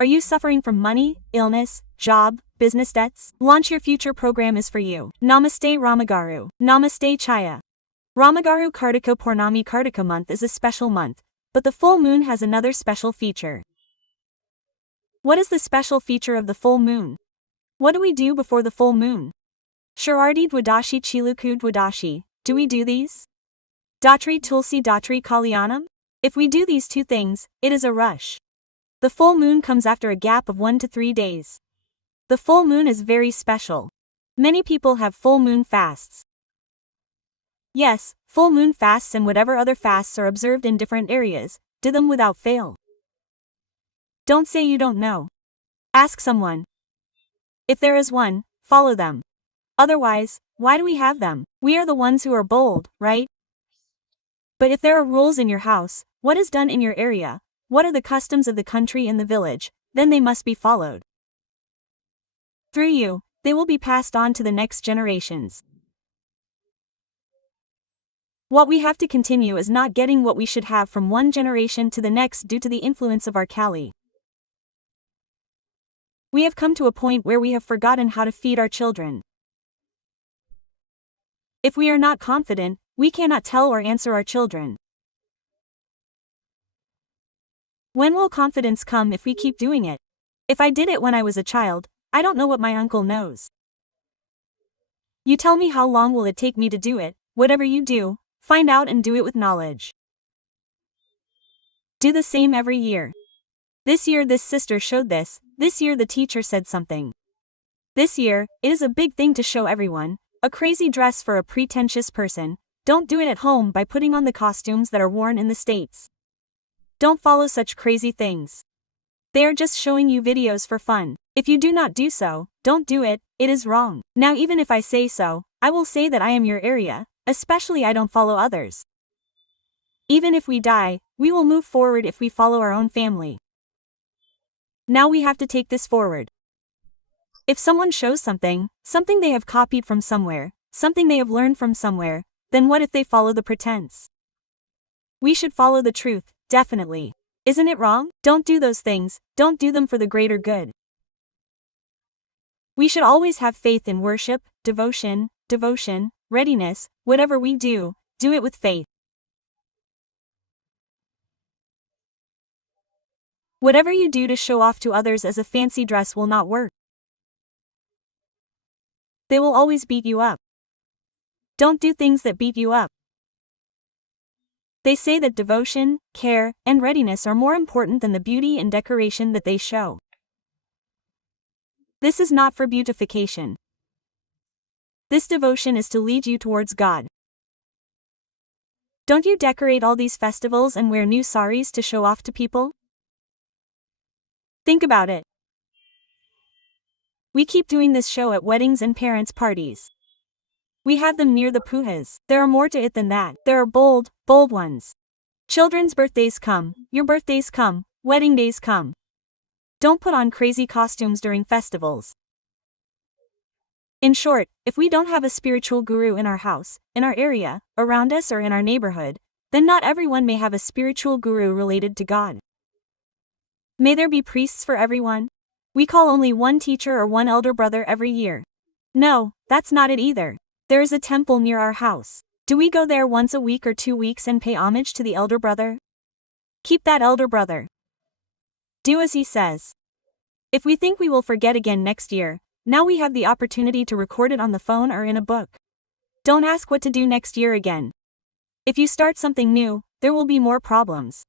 Are you suffering from money, illness, job, business debts? Launch Your Future program is for you. Namaste Ramagaru. Namaste Chaya. Ramagaru Karthika Pournami Karthika month is a special month, but the full moon has another special feature. What is the special feature of the full moon? What do we do before the full moon? Sharardi Dwadashi Chiluku Dwadashi, do we do these? Datri Tulsi Datri Kalyanam? If we do these two things, it is a rush. The full moon comes after a gap of 1 to 3 days. The full moon is very special. Many people have full moon fasts. Yes, full moon fasts and whatever other fasts are observed in different areas, do them without fail. Don't say you don't know. Ask someone. If there is one, follow them. Otherwise, why do we have them? We are the ones who are bold, right? But if there are rules in your house, what is done in your area, what are the customs of the country and the village, then they must be followed. Through you, they will be passed on to the next generations. What we have to continue is not getting what we should have from one generation to the next due to the influence of our Kali. We have come to a point where we have forgotten how to feed our children. If we are not confident, we cannot tell or answer our children. When will confidence come if we keep doing it? If I did it when I was a child, I don't know what my uncle knows. You tell me how long will it take me to do it, whatever you do, find out and do it with knowledge. Do the same every year. This year this sister showed this year the teacher said something. This year, it is a big thing to show everyone, a crazy dress for a pretentious person. Don't do it at home by putting on the costumes that are worn in the States. Don't follow such crazy things. They are just showing you videos for fun. If you do not do so, don't do it, it is wrong. Now even if I say so, I will say that I am your area, especially I don't follow others. Even if we die, we will move forward if we follow our own family. Now we have to take this forward. If someone shows something they have copied from somewhere, something they have learned from somewhere, then what if they follow the pretense? We should follow the truth, definitely. Isn't it wrong? Don't do those things, don't do them for the greater good. We should always have faith in worship, devotion, readiness, whatever we do it with faith. Whatever you do to show off to others as a fancy dress will not work. They will always beat you up. Don't do things that beat you up. They say that devotion, care, and readiness are more important than the beauty and decoration that they show. This is not for beautification. This devotion is to lead you towards God. Don't you decorate all these festivals and wear new saris to show off to people? Think about it. We keep doing this show at weddings and parents' parties. We have them near the pujas. There are more to it than that. There are bold ones. Children's birthdays come, your birthdays come, wedding days come. Don't put on crazy costumes during festivals. In short, if we don't have a spiritual guru in our house, in our area, around us or in our neighborhood, then not everyone may have a spiritual guru related to God. May there be priests for everyone? We call only one teacher or one elder brother every year. No, that's not it either. There is a temple near our house. Do we go there once a week or 2 weeks and pay homage to the elder brother? Keep that elder brother. Do as he says. If we think we will forget again next year, now we have the opportunity to record it on the phone or in a book. Don't ask what to do next year again. If you start something new, there will be more problems.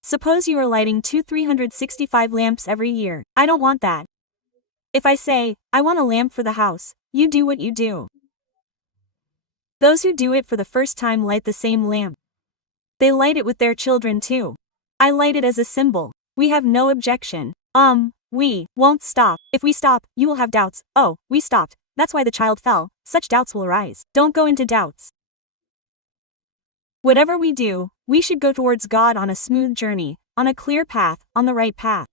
Suppose you are lighting 365 lamps every year. I don't want that. If I say, I want a lamp for the house, you do what you do. Those who do it for the first time light the same lamp. They light it with their children too. I light it as a symbol. We have no objection. We won't stop. If we stop, you will have doubts. Oh, we stopped. That's why the child fell. Such doubts will arise. Don't go into doubts. Whatever we do, we should go towards God on a smooth journey, on a clear path, on the right path.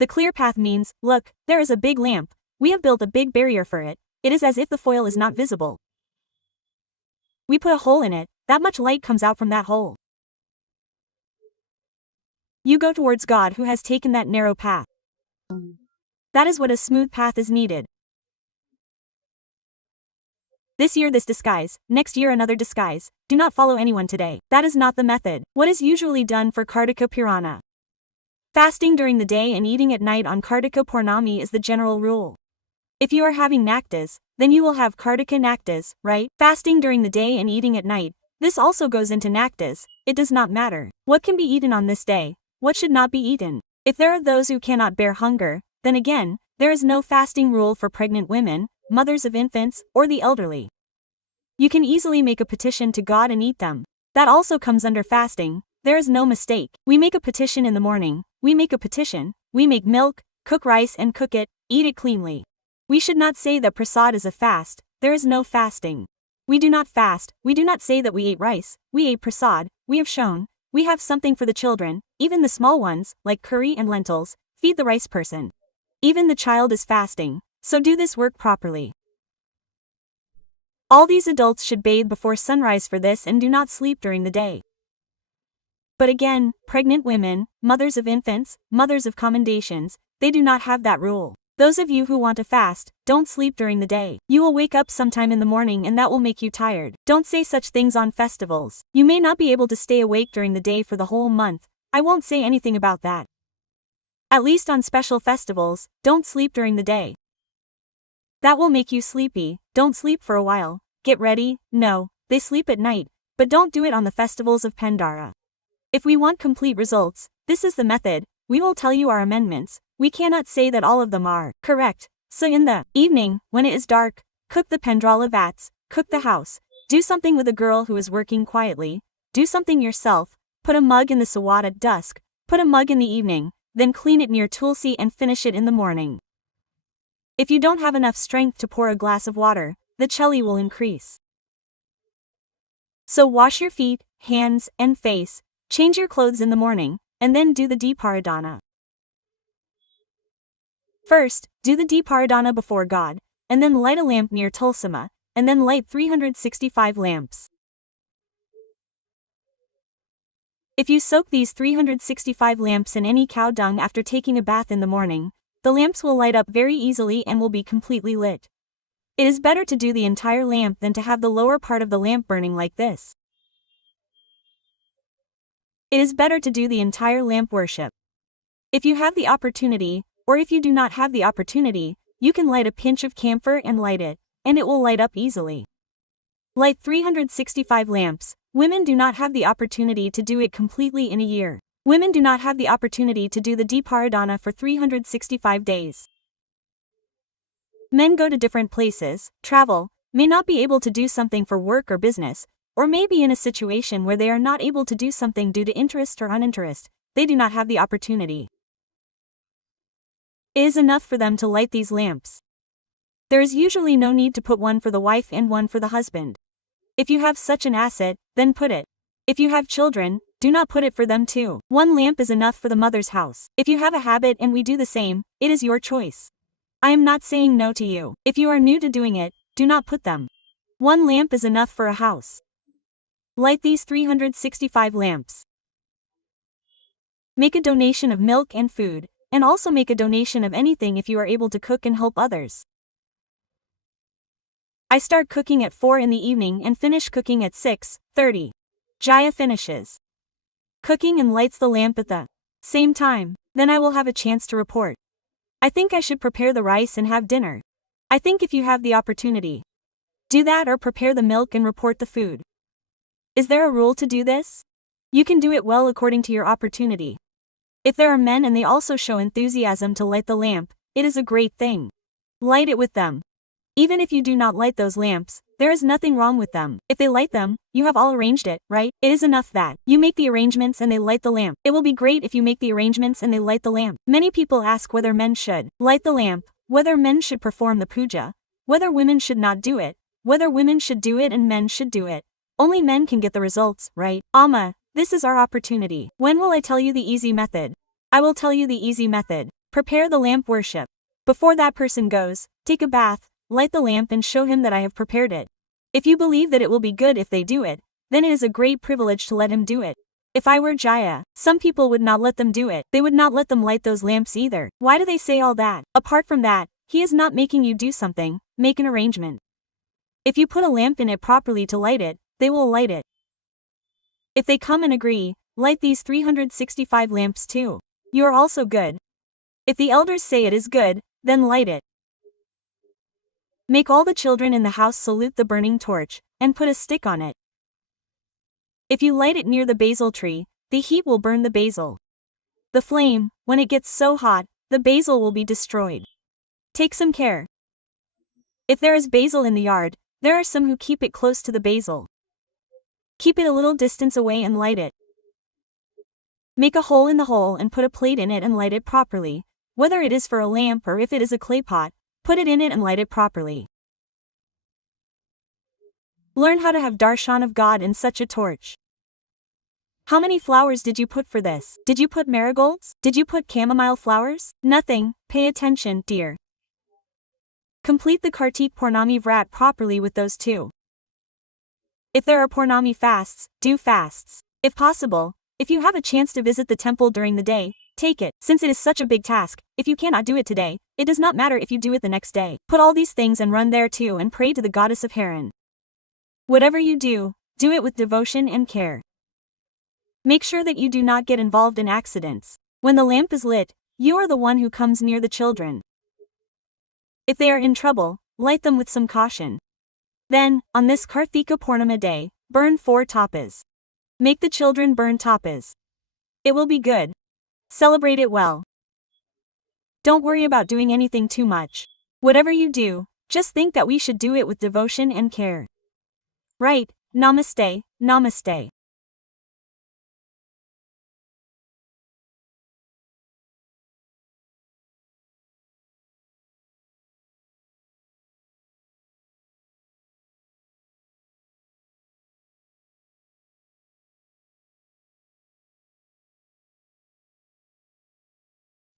The clear path means, look, there is a big lamp. We have built a big barrier for it. It is as if the foil is not visible. We put a hole in it, that much light comes out from that hole. You go towards God who has taken that narrow path. That is what a smooth path is needed. This year this disguise, next year another disguise. Do not follow anyone today. That is not the method. What is usually done for Karthika Purana? Fasting during the day and eating at night on Karthika Pournami is the general rule. If you are having naktas, then you will have Karthika naktas, right? Fasting during the day and eating at night. This also goes into naktas. It does not matter. What can be eaten on this day? What should not be eaten? If there are those who cannot bear hunger, then again, there is no fasting rule for pregnant women, mothers of infants, or the elderly. You can easily make a petition to God and eat them. That also comes under fasting. There is no mistake. We make a petition in the morning, we make a petition, we make milk, cook rice and cook it, eat it cleanly. We should not say that prasad is a fast. There is no fasting. We do not fast, we do not say that we ate rice, we ate prasad, we have shown, we have something for the children, even the small ones, like curry and lentils, feed the rice person. Even the child is fasting, so do this work properly. All these adults should bathe before sunrise for this and do not sleep during the day. But again, pregnant women, mothers of infants, mothers of commendations, they do not have that rule. Those of you who want to fast, don't sleep during the day. You will wake up sometime in the morning and that will make you tired. Don't say such things on festivals. You may not be able to stay awake during the day for the whole month. I won't say anything about that. At least on special festivals, don't sleep during the day. That will make you sleepy. Don't sleep for a while. Get ready. No, they sleep at night, but don't do it on the festivals of Pandara. If we want complete results, this is the method. We will tell you our amendments. We cannot say that all of them are correct. So in the evening, when it is dark, cook the Pendrala vats, cook the house, do something with a girl who is working quietly, do something yourself, put a mug in the sawat at dusk, put a mug in the evening, then clean it near Tulsi and finish it in the morning. If you don't have enough strength to pour a glass of water, the chali will increase. So wash your feet, hands, and face, change your clothes in the morning, and then do the Deeparadhana. First, do the Deeparadhana before God, and then light a lamp near Tulsima, and then light 365 lamps. If you soak these 365 lamps in any cow dung after taking a bath in the morning, the lamps will light up very easily and will be completely lit. It is better to do the entire lamp than to have the lower part of the lamp burning like this. It is better to do the entire lamp worship. If you have the opportunity, or if you do not have the opportunity, you can light a pinch of camphor and light it, and it will light up easily. Light 365 lamps. Women do not have the opportunity to do it completely in a year. Women do not have the opportunity to do the Deeparadhana for 365 days. Men go to different places, travel, may not be able to do something for work or business, or may be in a situation where they are not able to do something due to interest or uninterest. They do not have the opportunity. It is enough for them to light these lamps. There is usually no need to put one for the wife and one for the husband. If you have such an asset, then put it. If you have children, do not put it for them too. One lamp is enough for the mother's house. If you have a habit and we do the same, it is your choice. I am not saying no to you. If you are new to doing it, do not put them. One lamp is enough for a house. Light these 365 lamps. Make a donation of milk and food, and also make a donation of anything if you are able to cook and help others. I start cooking at 4 in the evening and finish cooking at 6:30. Jaya finishes cooking and lights the lamp at the same time. Then I will have a chance to report. I think I should prepare the rice and have dinner. I think if you have the opportunity, do that or prepare the milk and report the food. Is there a rule to do this? You can do it well according to your opportunity. If there are men and they also show enthusiasm to light the lamp, it is a great thing. Light it with them. Even if you do not light those lamps, there is nothing wrong with them. If they light them, you have all arranged it, right? It is enough that you make the arrangements and they light the lamp. It will be great if you make the arrangements and they light the lamp. Many people ask whether men should light the lamp, whether men should perform the puja, whether women should not do it, whether women should do it and men should do it. Only men can get the results, right? Amma, this is our opportunity. When will I tell you the easy method? I will tell you the easy method. Prepare the lamp worship. Before that person goes, take a bath, light the lamp and show him that I have prepared it. If you believe that it will be good if they do it, then it is a great privilege to let him do it. If I were Jaya, some people would not let them do it. They would not let them light those lamps either. Why do they say all that? Apart from that, he is not making you do something, make an arrangement. If you put a lamp in it properly to light it, they will light it. If they come and agree, light these 365 lamps too. You are also good. If the elders say it is good, then light it. Make all the children in the house salute the burning torch, and put a stick on it. If you light it near the basil tree, the heat will burn the basil. The flame, when it gets so hot, the basil will be destroyed. Take some care. If there is basil in the yard, there are some who keep it close to the basil. Keep it a little distance away and light it. Make a hole in the hole and put a plate in it and light it properly. Whether it is for a lamp or if it is a clay pot, put it in it and light it properly. Learn how to have darshan of God in such a torch. How many flowers did you put for this? Did you put marigolds? Did you put chamomile flowers? Nothing. Pay attention, dear. Complete the Karthika Pournami Vrat properly with those two. If there are Pournami fasts, do fasts. If possible, if you have a chance to visit the temple during the day, take it. Since it is such a big task, if you cannot do it today, it does not matter if you do it the next day. Put all these things and run there too and pray to the goddess of Heron. Whatever you do it with devotion and care. Make sure that you do not get involved in accidents. When the lamp is lit, you are the one who comes near the children. If they are in trouble, light them with some caution. Then, on this Karthika Pournami day, burn 4 tapas. Make the children burn tapas. It will be good. Celebrate it well. Don't worry about doing anything too much. Whatever you do, just think that we should do it with devotion and care. Right, namaste, namaste.